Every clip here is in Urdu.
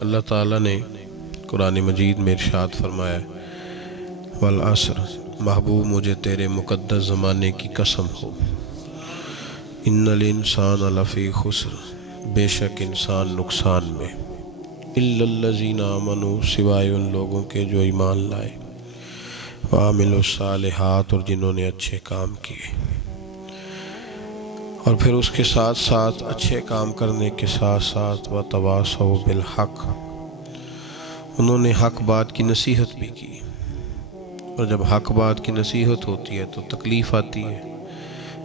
اللہ تعالیٰ نے قرآن مجید میں ارشاد فرمایا والعصر، محبوب مجھے تیرے مقدس زمانے کی قسم ہو، ان الانسان لفی خسر، بے شک انسان نقصان میں، الا الذین آمنوا، سوائے ان لوگوں کے جو ایمان لائے، وعملوا الصالحات، اور جنہوں نے اچھے کام کیے، اور پھر اس کے ساتھ ساتھ اچھے کام کرنے کے ساتھ ساتھ وتواصوا بالحق، انہوں نے حق بات کی نصیحت بھی کی۔ اور جب حق بات کی نصیحت ہوتی ہے تو تکلیف آتی ہے،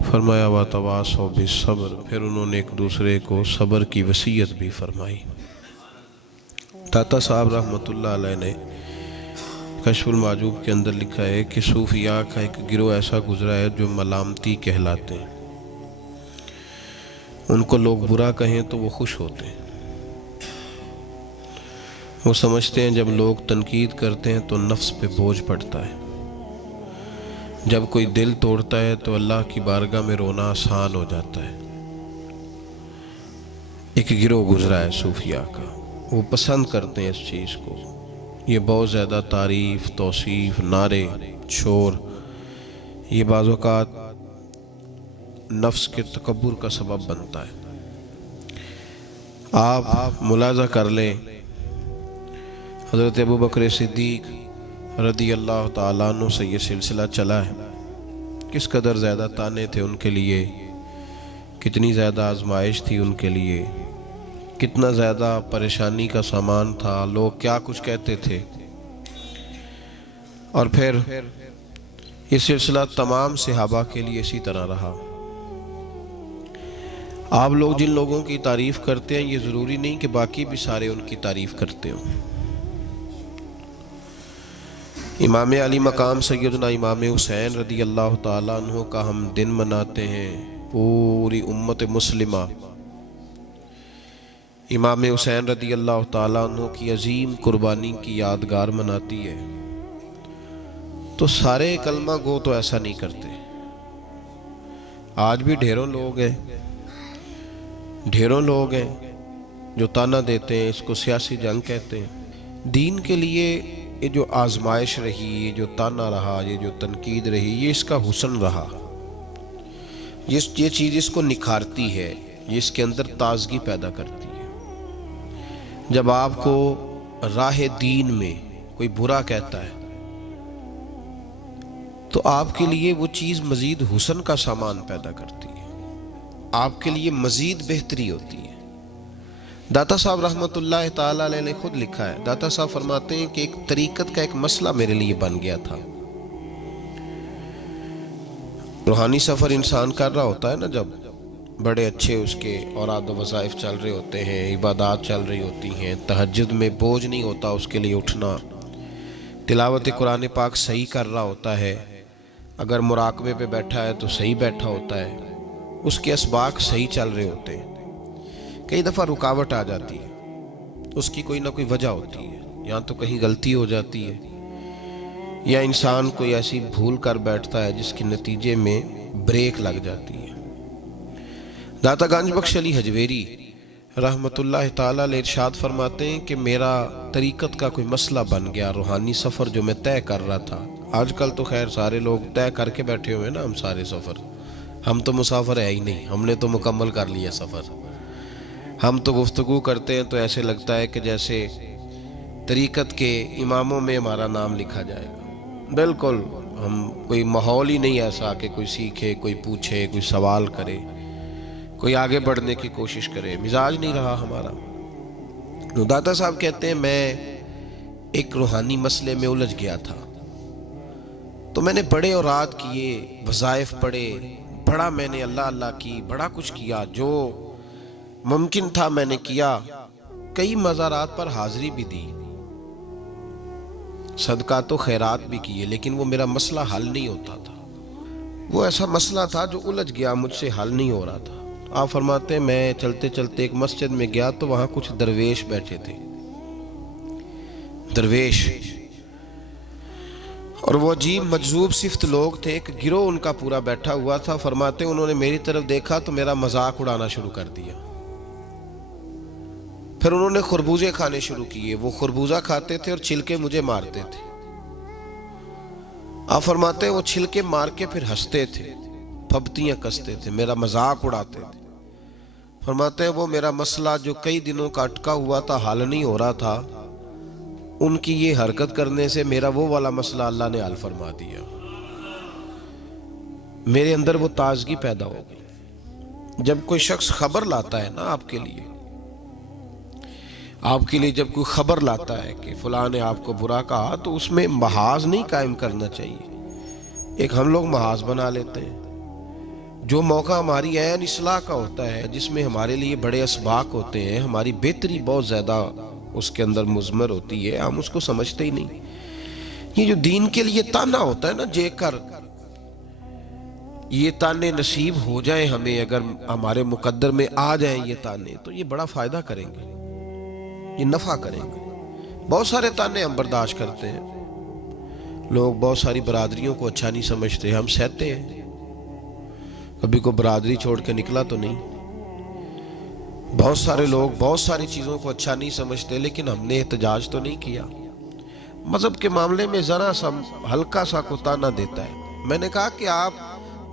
فرمایا وتواصوا بالصبر، پھر انہوں نے ایک دوسرے کو صبر کی وصیت بھی فرمائی۔ داتا صاحب رحمۃ اللہ علیہ نے کشف المعجوب کے اندر لکھا ہے کہ صوفیاء کا ایک گروہ ایسا گزرا ہے جو ملامتی کہلاتے ہیں، ان کو لوگ برا کہیں تو وہ خوش ہوتے ہیں، وہ سمجھتے ہیں جب لوگ تنقید کرتے ہیں تو نفس پہ بوجھ پڑتا ہے، جب کوئی دل توڑتا ہے تو اللہ کی بارگاہ میں رونا آسان ہو جاتا ہے۔ ایک گروہ گزرا ہے صوفیاء کا، وہ پسند کرتے ہیں اس چیز کو، یہ بہت زیادہ تعریف، توصیف، نعرے، شور، یہ بعض اوقات نفس کے تکبر کا سبب بنتا ہے۔ آپ ملاحظہ کر لیں، حضرت ابوبکر صدیق رضی اللہ تعالیٰ عنہ سے یہ سلسلہ چلا ہے، کس قدر زیادہ تانے تھے ان کے لیے، کتنی زیادہ آزمائش تھی ان کے لیے، کتنا زیادہ پریشانی کا سامان تھا، لوگ کیا کچھ کہتے تھے، اور پھر یہ سلسلہ تمام صحابہ کے لیے اسی طرح رہا۔ آپ لوگ جن لوگوں کی تعریف کرتے ہیں یہ ضروری نہیں کہ باقی بھی سارے ان کی تعریف کرتے ہوں۔ امام علی مقام سیدنا امام حسین رضی اللہ تعالیٰ عنہ کا ہم دن مناتے ہیں، پوری امت مسلمہ امام حسین رضی اللہ تعالیٰ عنہ کی عظیم قربانی کی یادگار مناتی ہے، تو سارے کلمہ گو تو ایسا نہیں کرتے۔ آج بھی ڈھیروں لوگ ہیں جو تانا دیتے ہیں، اس کو سیاسی جنگ کہتے ہیں۔ دین کے لیے یہ جو آزمائش رہی، یہ جو تانا رہا، یہ جو تنقید رہی، یہ اس کا حسن رہا، یہ چیز اس کو نکھارتی ہے، یہ اس کے اندر تازگی پیدا کرتی ہے۔ جب آپ کو راہ دین میں کوئی برا کہتا ہے تو آپ کے لیے وہ چیز مزید حسن کا سامان پیدا کرتی ہے، آپ کے لیے مزید بہتری ہوتی ہے۔ داتا صاحب رحمۃ اللہ تعالیٰ علیہ نے خود لکھا ہے، داتا صاحب فرماتے ہیں کہ ایک طریقت کا ایک مسئلہ میرے لیے بن گیا تھا۔ روحانی سفر انسان کر رہا ہوتا ہے نا، جب بڑے اچھے اس کے اوراد و وظائف چل رہے ہوتے ہیں، عبادات چل رہی ہوتی ہیں، تہجد میں بوجھ نہیں ہوتا اس کے لیے اٹھنا، تلاوت قرآن پاک صحیح کر رہا ہوتا ہے، اگر مراقبے پہ بیٹھا ہے تو صحیح بیٹھا ہوتا ہے، اس کے اسباق صحیح چل رہے ہوتے ہیں، کئی دفعہ رکاوٹ آ جاتی ہے، اس کی کوئی نہ کوئی وجہ ہوتی ہے، یا تو کہیں غلطی ہو جاتی ہے، یا انسان کوئی ایسی بھول کر بیٹھتا ہے جس کے نتیجے میں بریک لگ جاتی ہے۔ داتا گنج بخش علی حجویری رحمۃ اللہ تعالیٰ علیہ ارشاد فرماتے ہیں کہ میرا طریقت کا کوئی مسئلہ بن گیا، روحانی سفر جو میں طے کر رہا تھا۔ آج کل تو خیر سارے لوگ طے کر کے بیٹھے ہوئے نا، ہم سارے سفر، ہم تو مسافر ہے ہی نہیں، ہم نے تو مکمل کر لیا سفر۔ ہم تو گفتگو کرتے ہیں تو ایسے لگتا ہے کہ جیسے طریقت کے اماموں میں ہمارا نام لکھا جائے گا، بالکل ہم کوئی ماحول ہی نہیں ایسا کہ کوئی سیکھے، کوئی پوچھے، کوئی سوال کرے، کوئی آگے بڑھنے کی کوشش کرے، مزاج نہیں رہا ہمارا۔ داتا صاحب کہتے ہیں میں ایک روحانی مسئلے میں الجھ گیا تھا، تو میں نے بڑے اوراد کیے، وظائف پڑھے، بڑا میں نے اللہ اللہ کی، بڑا کچھ کیا، جو ممکن تھا میں نے کیا، کئی مزارات پر حاضری بھی دی، صدقات و خیرات بھی کیے، لیکن وہ میرا مسئلہ حل نہیں ہوتا تھا۔ وہ ایسا مسئلہ تھا جو الجھ گیا، مجھ سے حل نہیں ہو رہا تھا۔ آپ فرماتے ہیں میں چلتے چلتے ایک مسجد میں گیا تو وہاں کچھ درویش بیٹھے تھے، درویش، اور وہ عجیب مجذوب صفت لوگ تھے، ایک گروہ ان کا پورا بیٹھا ہوا تھا۔ فرماتے ہیں انہوں نے میری طرف دیکھا تو میرا مذاق اڑانا شروع کر دیا، پھر انہوں نے خربوزے کھانے شروع کیے، وہ خربوزہ کھاتے تھے اور چھلکے مجھے مارتے تھے۔ آپ فرماتے ہیں وہ چھلکے مار کے پھر ہنستے تھے، پھبتیاں کستے تھے، میرا مذاق اڑاتے تھے۔ فرماتے ہیں وہ میرا مسئلہ جو کئی دنوں کا اٹکا ہوا تھا، حل نہیں ہو رہا تھا، ان کی یہ حرکت کرنے سے میرا وہ والا مسئلہ اللہ نے حل فرما دیا۔ میرے اندر وہ تازگی پیدا ہو گئی۔ جب کوئی شخص خبر لاتا ہے نا آپ کے لیے جب کوئی خبر لاتا ہے کہ فلاں نے آپ کو برا کہا، تو اس میں محاذ نہیں قائم کرنا چاہیے۔ ایک ہم لوگ محاذ بنا لیتے ہیں۔ جو موقع ہماری عین اصلاح کا ہوتا ہے، جس میں ہمارے لیے بڑے اسباق ہوتے ہیں، ہماری بہتری بہت زیادہ اس کے اندر مضمر ہوتی ہے، ہم اس کو سمجھتے ہی نہیں۔ یہ جو دین کے لیے تانا ہوتا ہے نا، جے کر یہ تانے نصیب ہو جائیں ہمیں، اگر ہمارے مقدر میں آ جائیں یہ تانے، تو یہ بڑا فائدہ کریں گے، یہ نفع کریں گے۔ بہت سارے تانے ہم برداشت کرتے ہیں، لوگ بہت ساری برادریوں کو اچھا نہیں سمجھتے، ہم سہتے ہیں۔ کبھی کوئی برادری چھوڑ کے نکلا تو نہیں۔ بہت سارے لوگ بہت ساری چیزوں کو اچھا نہیں سمجھتے، لیکن ہم نے احتجاج تو نہیں کیا۔ مذہب کے معاملے میں ذرا سا ہلکا سا کو تانا دیتا ہے۔ میں نے کہا کہ آپ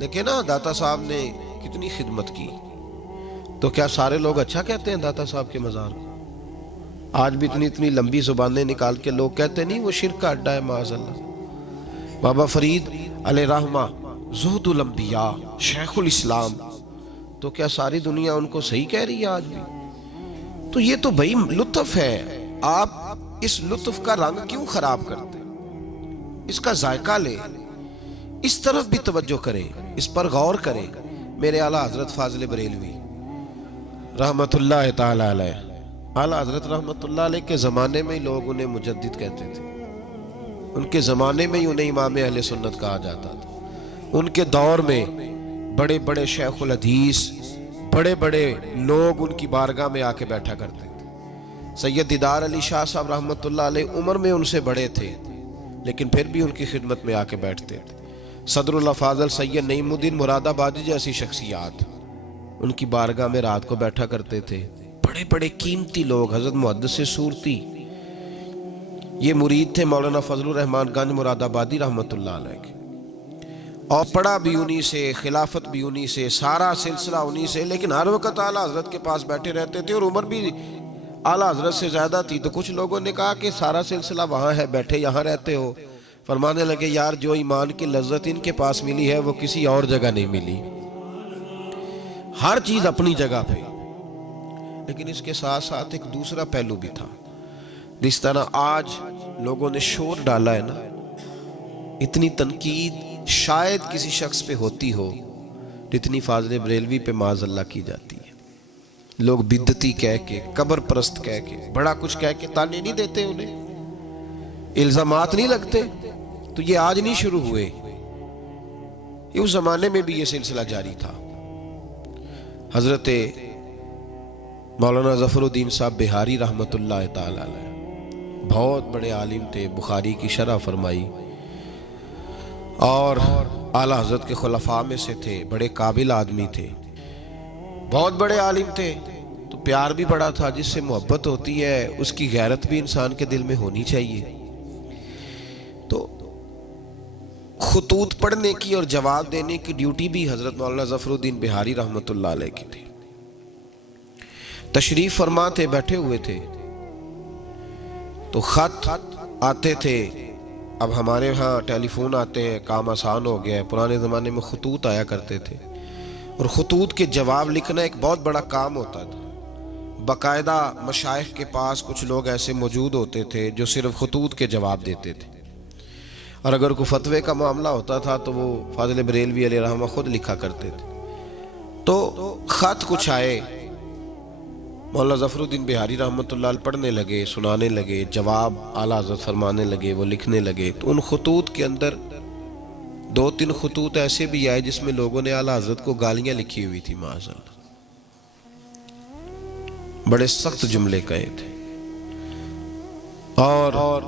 دیکھیں نا داتا صاحب نے کتنی خدمت کی، تو کیا سارے لوگ اچھا کہتے ہیں داتا صاحب کے مزار کو؟ آج بھی اتنی لمبی زبانیں نکال کے لوگ کہتے نہیں وہ شرک کا اڈا ہے، معاذ اللہ۔ بابا فرید علیہ رحمہ زہد الانبیاء، شیخ الاسلام، تو کیا ساری دنیا ان کو صحیح کہہ رہی ہے آج بھی؟ تو یہ تو بھائی لطف ہے، آپ اس لطف کا رنگ کیوں خراب کرتے ہیں؟ اس کا ذائقہ لیں، اس طرف بھی توجہ کریں، اس پر غور کریں۔ میرے اعلیٰ حضرت فاضل بریلوی رحمت اللہ تعالی علیہ، اعلیٰ حضرت رحمت اللہ علیہ کے زمانے میں ہی لوگ انہیں مجدد کہتے تھے، ان کے زمانے میں ہی انہیں امام اہل سنت کہا جاتا تھا۔ ان کے دور میں بڑے بڑے شیخ الحدیث، بڑے بڑے لوگ ان کی بارگاہ میں آ کے بیٹھا کرتے تھے۔ سید دیدار علی شاہ صاحب رحمت اللہ علیہ عمر میں ان سے بڑے تھے، لیکن پھر بھی ان کی خدمت میں آ کے بیٹھتے تھے۔ صدر اللہ فاضل سید نعیم الدین مراد آبادی جیسی شخصیات ان کی بارگاہ میں رات کو بیٹھا کرتے تھے۔ بڑے بڑے قیمتی لوگ، حضرت محدث صورتی، یہ مرید تھے مولانا فضل الرحمان گنج مراد آبادی رحمت اللہ علیہ کے، اور پڑھا بھی انہی سے، خلافت بھی انہی سے، سارا سلسلہ انہی سے، لیکن ہر وقت اعلیٰ حضرت کے پاس بیٹھے رہتے تھے، اور عمر بھی اعلیٰ حضرت سے زیادہ تھی۔ تو کچھ لوگوں نے کہا کہ سارا سلسلہ وہاں ہے، بیٹھے یہاں رہتے ہو۔ فرمانے لگے یار جو ایمان کی لذت ان کے پاس ملی ہے وہ کسی اور جگہ نہیں ملی۔ ہر چیز اپنی جگہ پہ، لیکن اس کے ساتھ ساتھ ایک دوسرا پہلو بھی تھا۔ جس طرح آج لوگوں نے شور ڈالا ہے نا، اتنی تنقید شاید کسی شخص پہ ہوتی ہو جتنی فاضل بریلوی پہ معاذ اللہ کی جاتی ہے۔ لوگ بدعتی کہہ کے، قبر پرست کہہ کے، بڑا کچھ کہہ کے تانے نہیں دیتے، انہیں الزامات نہیں لگتے۔ تو یہ آج نہیں شروع ہوئے، یہ اس زمانے میں بھی یہ سلسلہ جاری تھا۔ حضرت مولانا ظفر الدین صاحب بہاری رحمت اللہ تعالی علیہ بہت بڑے عالم تھے، بخاری کی شرح فرمائی، اور اعلیٰ حضرت کے خلفاء میں سے تھے، بڑے قابل آدمی تھے، بہت بڑے عالم تھے۔ تو پیار بھی بڑا تھا، جس سے محبت ہوتی ہے اس کی غیرت بھی انسان کے دل میں ہونی چاہیے۔ تو خطوط پڑھنے کی اور جواب دینے کی ڈیوٹی بھی حضرت مولانا ظفر الدین بہاری رحمت اللہ علیہ کی تھی۔ تشریف فرما تھے، بیٹھے ہوئے تھے، تو خط آتے تھے۔ اب ہمارے ہاں ٹیلی فون آتے ہیں، کام آسان ہو گیا ہے، پرانے زمانے میں خطوط آیا کرتے تھے، اور خطوط کے جواب لکھنا ایک بہت بڑا کام ہوتا تھا۔ باقاعدہ مشائخ کے پاس کچھ لوگ ایسے موجود ہوتے تھے جو صرف خطوط کے جواب دیتے تھے، اور اگر کوئی فتوے کا معاملہ ہوتا تھا تو وہ فاضل بریلوی علیہ رحمہ خود لکھا کرتے تھے۔ تو خط کچھ آئے، مولانا ظفر الدین بہاری رحمۃ اللہ علیہ پڑھنے لگے، سنانے لگے، جواب اعلیٰ حضرت فرمانے لگے، وہ لکھنے لگے۔ تو ان خطوط کے اندر 2-3 خطوط ایسے بھی آئے جس میں لوگوں نے اعلیٰ حضرت کو گالیاں لکھی ہوئی تھی، معاذ اللہ، بڑے سخت جملے کہے تھے، اور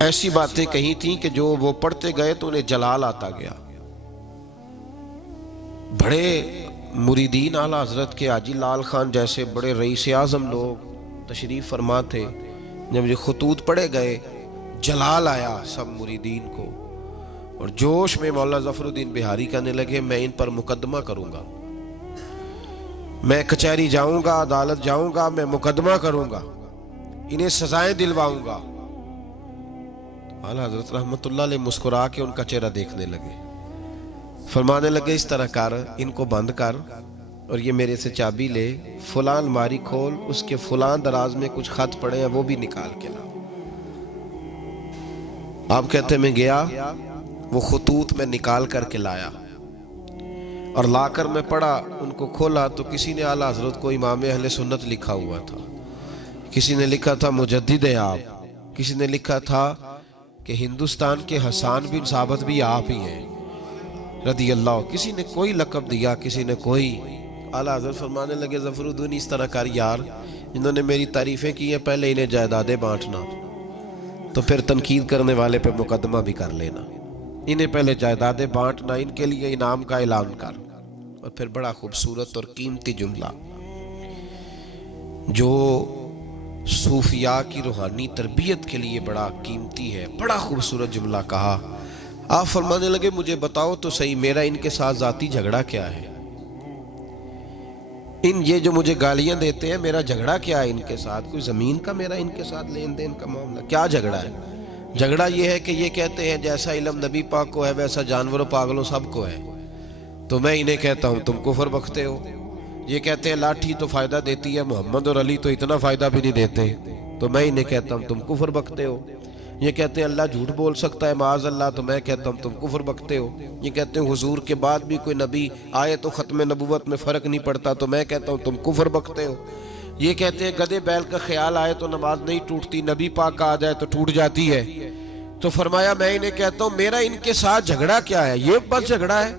ایسی باتیں کہی تھیں کہ جو وہ پڑھتے گئے تو انہیں جلال آتا گیا۔ بڑے مریدین اعلیٰ حضرت کے حاجی لال خان جیسے بڑے رئیس اعظم لوگ تشریف فرما تھے، جب یہ خطوط پڑھے گئے جلال آیا سب مریدین کو، اور جوش میں مولانا ظفر الدین بہاری کہنے لگے میں ان پر مقدمہ کروں گا، میں کچہری جاؤں گا، عدالت جاؤں گا، میں مقدمہ کروں گا، انہیں سزائیں دلواؤں گا۔ اعلیٰ حضرت رحمت اللہ علیہ مسکرا کے ان کا چہرہ دیکھنے لگے، فرمانے لگے اس طرح کر، ان کو بند کر، اور یہ میرے سے چابی لے، فلاں الماری کھول، اس کے فلاں دراز میں کچھ خط پڑے ہیں وہ بھی نکال کے لا۔ آپ کہتے میں گیا، وہ خطوط میں نکال کر کے لایا، اور لا کر میں پڑھا، ان کو کھولا تو کسی نے اعلیٰ حضرت کو امام اہل سنت لکھا ہوا تھا، کسی نے لکھا تھا مجدد آپ، کسی نے لکھا تھا کہ ہندوستان کے حسان بن ثابت بھی آپ ہی ہیں رضی اللہ، کسی نے کوئی لقب دیا، کسی نے کوئی۔ اعلیٰ حضرت فرمانے لگے ظفر الدین اس طرح کر یار، انہوں نے میری تعریفیں کی ہیں، پہلے انہیں جائیدادیں بانٹنا، تو پھر تنقید کرنے والے پہ مقدمہ بھی کر لینا، انہیں پہلے جائیدادیں بانٹنا، ان کے لیے انعام کا اعلان کر۔ اور پھر بڑا خوبصورت اور قیمتی جملہ جو صوفیاء کی روحانی تربیت کے لیے بڑا قیمتی ہے، بڑا خوبصورت جملہ کہا۔ آپ فرمانے لگے مجھے بتاؤ تو صحیح، میرا ان کے ساتھ ذاتی جھگڑا کیا ہے؟ یہ جو مجھے گالیاں دیتے ہیں، میرا جھگڑا کیا ہے ان کے ساتھ؟ کوئی زمین کا میرا ان کے ساتھ لین دین کا معاملہ؟ کیا جھگڑا ہے؟ جھگڑا یہ ہے کہ یہ کہتے ہیں جیسا علم نبی پاک کو ہے ویسا جانوروں پاگلوں سب کو ہے، تو میں انہیں کہتا ہوں تم کفر بکتے ہو۔ یہ کہتے ہیں لاٹھی تو فائدہ دیتی ہے، محمد اور علی تو اتنا فائدہ بھی نہیں دیتے، تو میں انہیں کہتا ہوں تم کفر بکتے ہو۔ یہ کہتے ہیں اللہ جھوٹ بول سکتا ہے معاذ اللہ، تو میں کہتا ہوں تم کفر بکتے ہو۔ یہ کہتے ہیں حضور کے بعد بھی کوئی نبی آئے تو ختم نبوت میں فرق نہیں پڑتا، تو میں کہتا ہوں تم کفر بکتے ہو۔ یہ کہتے ہیں گدھے بیل کا خیال آئے تو نماز نہیں ٹوٹتی، نبی پاک کا آ جائے تو ٹوٹ جاتی ہے۔ تو فرمایا میں انہیں کہتا ہوں میرا ان کے ساتھ جھگڑا کیا ہے؟ یہ بس جھگڑا ہے۔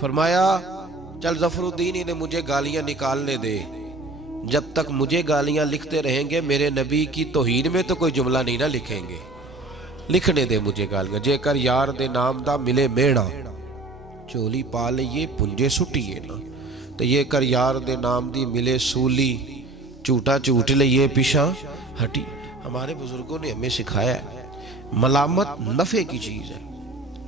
فرمایا چل ظفر الدین انہیں مجھے گالیاں نکالنے دے، جب تک مجھے گالیاں لکھتے رہیں گے میرے نبی کی توہین میں تو کوئی جملہ نہیں نہ لکھیں گے، لکھنے دے مجھے گالیاں۔ جے کر یار دے نام دا ملے میڑا، چولی پا لئیے پنجے سٹیے نا، تو یہ کر یار دے نام دی ملے سولی، چوٹا چوٹ لئیے پیشاں ہٹی۔ ہمارے بزرگوں نے ہمیں سکھایا ہے ملامت نفع کی چیز ہے۔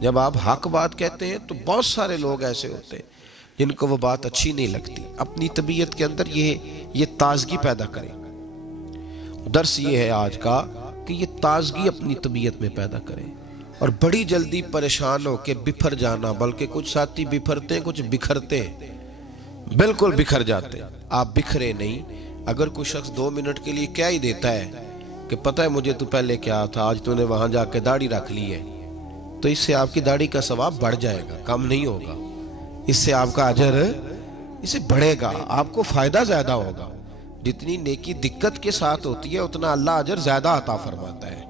جب آپ حق بات کہتے ہیں تو بہت سارے لوگ ایسے ہوتے ہیں جن کو وہ بات اچھی نہیں لگتی، اپنی طبیعت کے اندر یہ تازگی پیدا کریں۔ درس یہ ہے آج کا کہ یہ تازگی اپنی طبیعت میں پیدا کریں، اور بڑی جلدی پریشان ہو کے بکھر جانا، بلکہ کچھ ساتھی بکھرتے ہیں، کچھ بکھرتے ہیں، بالکل بکھر جاتے ہیں۔ آپ بکھرے نہیں۔ اگر کوئی شخص 2 منٹ کے لیے کیا ہی دیتا ہے کہ پتہ ہے مجھے تو پہلے کیا تھا، آج تو نے وہاں جا کے داڑھی رکھ لی ہے، تو اس سے آپ کی داڑھی کا ثواب بڑھ جائے گا، کم نہیں ہوگا۔ اس سے آپ کا اجر اسے بڑھے گا، آپ کو فائدہ زیادہ ہوگا۔ جتنی نیکی دقت کے ساتھ ہوتی ہے اتنا اللہ اجر زیادہ عطا فرماتا ہے۔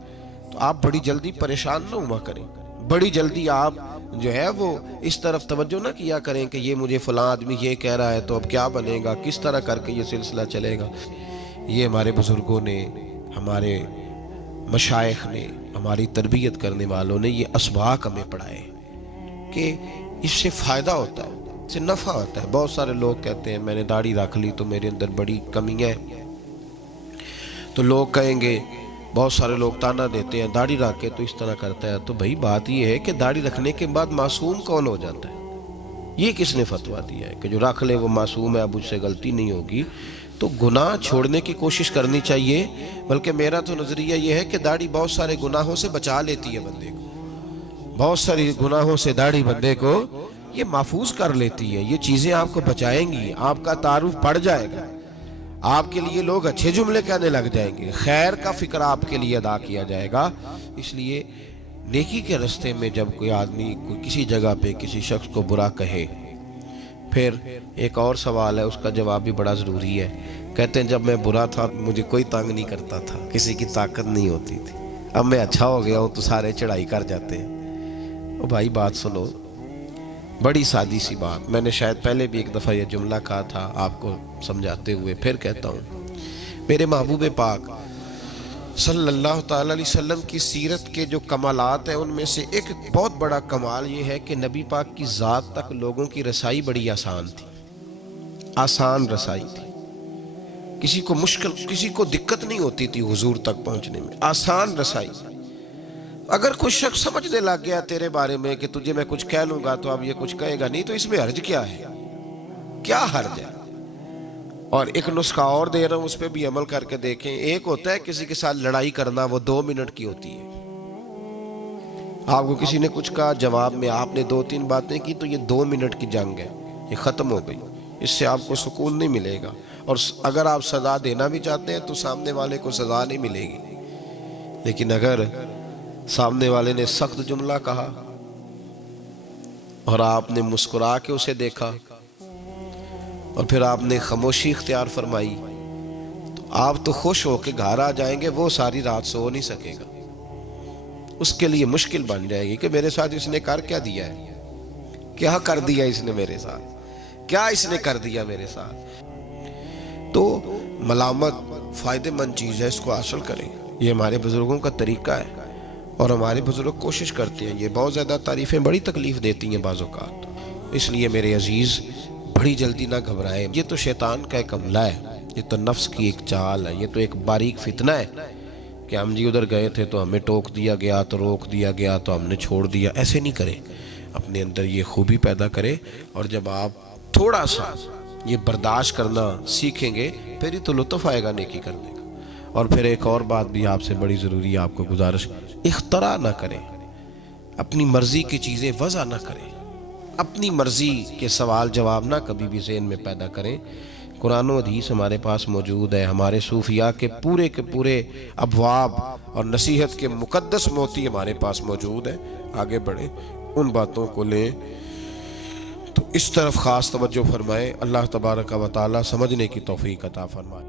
تو آپ بڑی جلدی پریشان نہ ہوا کریں، بڑی جلدی آپ جو ہے وہ اس طرف توجہ نہ کیا کریں کہ یہ مجھے فلاں آدمی یہ کہہ رہا ہے تو اب کیا بنے گا، کس طرح کر کے یہ سلسلہ چلے گا۔ یہ ہمارے بزرگوں نے، ہمارے مشائخ نے، ہماری تربیت کرنے والوں نے یہ اسباق ہمیں پڑھائے کہ اس سے فائدہ ہوتا ہے، اس سے نفع ہوتا ہے۔ بہت سارے لوگ کہتے ہیں میں نے داڑھی رکھ لی تو میرے اندر بڑی کمی ہے، تو لوگ کہیں گے، بہت سارے لوگ تانا دیتے ہیں داڑھی رکھ کے تو اس طرح کرتا ہے۔ تو بھائی بات یہ ہے کہ داڑھی رکھنے کے بعد معصوم کون ہو جاتا ہے؟ یہ کس نے فتویٰ دیا ہے کہ جو رکھ لے وہ معصوم ہے، اب اس سے غلطی نہیں ہوگی؟ تو گناہ چھوڑنے کی کوشش کرنی چاہیے، بلکہ میرا تو نظریہ یہ ہے کہ داڑھی بہت سارے گناہوں سے بچا لیتی ہے بندے کو، بہت ساری گناہوں سے داڑھی بندے کو یہ محفوظ کر لیتی ہے۔ یہ چیزیں آپ کو بچائیں گی، آپ کا تعارف بڑھ جائے گا، آپ کے لیے لوگ اچھے جملے کہنے لگ جائیں گے، خیر کا فکر آپ کے لیے ادا کیا جائے گا۔ اس لیے نیکی کے رستے میں جب کوئی آدمی کوئی کسی جگہ پہ کسی شخص کو برا کہے، پھر ایک اور سوال ہے، اس کا جواب بھی بڑا ضروری ہے۔ کہتے ہیں جب میں برا تھا مجھے کوئی تنگ نہیں کرتا تھا، کسی کی طاقت نہیں ہوتی تھی، اب میں اچھا ہو گیا ہوں تو سارے چڑھائی کر جاتے ہیں۔ او بھائی بات سنو، بڑی سادی سی بات، میں نے شاید پہلے بھی ایک دفعہ یہ جملہ کہا تھا آپ کو سمجھاتے ہوئے، پھر کہتا ہوں۔ میرے محبوب پاک صلی اللہ تعالیٰ علیہ وسلم کی سیرت کے جو کمالات ہیں ان میں سے ایک بہت بڑا کمال یہ ہے کہ نبی پاک کی ذات تک لوگوں کی رسائی بڑی آسان تھی، آسان رسائی تھی۔ کسی کو مشکل، کسی کو دقت نہیں ہوتی تھی حضور تک پہنچنے میں، آسان رسائی۔ اگر کوئی شخص سمجھنے لگ گیا تیرے بارے میں کہ تجھے میں کچھ کہہ لوں گا تو اب یہ کچھ کہے گا نہیں، تو اس میں حرج کیا ہے؟ کیا حرج ہے؟ اور ایک نسخہ اور دے رہا ہوں، اس پہ بھی عمل کر کے دیکھیں۔ ایک ہوتا ہے کسی کے ساتھ لڑائی کرنا، وہ 2 منٹ کی ہوتی ہے۔ آپ کو کسی نے کچھ کہا، جواب میں آپ نے 2-3 باتیں کی، تو یہ 2 منٹ کی جنگ ہے، یہ ختم ہو گئی۔ اس سے آپ کو سکون نہیں ملے گا، اور اگر آپ سزا دینا بھی چاہتے ہیں تو سامنے والے کو سزا نہیں ملے گی۔ لیکن اگر سامنے والے نے سخت جملہ کہا اور آپ نے مسکرا کے اسے دیکھا اور پھر آپ نے خاموشی اختیار فرمائی، تو آپ تو خوش ہو کے گھر آ جائیں گے، وہ ساری رات سو نہیں سکے گا۔ اس کے لیے مشکل بن جائے گی کہ میرے ساتھ اس نے کر کیا دیا ہے، کیا کر دیا اس نے میرے ساتھ، کیا اس نے کر دیا میرے ساتھ۔ تو ملامت فائدہ مند چیز ہے، اس کو حاصل کریں، یہ ہمارے بزرگوں کا طریقہ ہے، اور ہمارے بزرگ کوشش کرتے ہیں۔ یہ بہت زیادہ تعریفیں بڑی تکلیف دیتی ہیں بعض اوقات، اس لیے میرے عزیز بڑی جلدی نہ گھبرائے۔ یہ تو شیطان کا ایک حملہ ہے، یہ تو نفس کی ایک چال ہے، یہ تو ایک باریک فتنہ ہے کہ ہم جی ادھر گئے تھے تو ہمیں ٹوک دیا گیا، تو روک دیا گیا تو ہم نے چھوڑ دیا۔ ایسے نہیں کرے، اپنے اندر یہ خوبی پیدا کرے، اور جب آپ تھوڑا سا یہ برداشت کرنا سیکھیں گے، پھر ہی تو لطف آئے گا نیکی کرنے کا۔ اور پھر ایک اور بات بھی آپ سے بڑی ضروری ہے، آپ کو گزارش، اختراع نہ کریں، اپنی مرضی کی چیزیں وضع نہ کریں، اپنی مرضی کے سوال جواب نہ کبھی بھی ذہن میں پیدا کریں۔ قرآن و حدیث ہمارے پاس موجود ہے، ہمارے صوفیاء کے پورے ابواب اور نصیحت کے مقدس موتی ہمارے پاس موجود ہیں۔ آگے بڑھیں، ان باتوں کو لیں، تو اس طرف خاص توجہ فرمائیں۔ اللہ تبارک و تعالی سمجھنے کی توفیق عطا فرمائے۔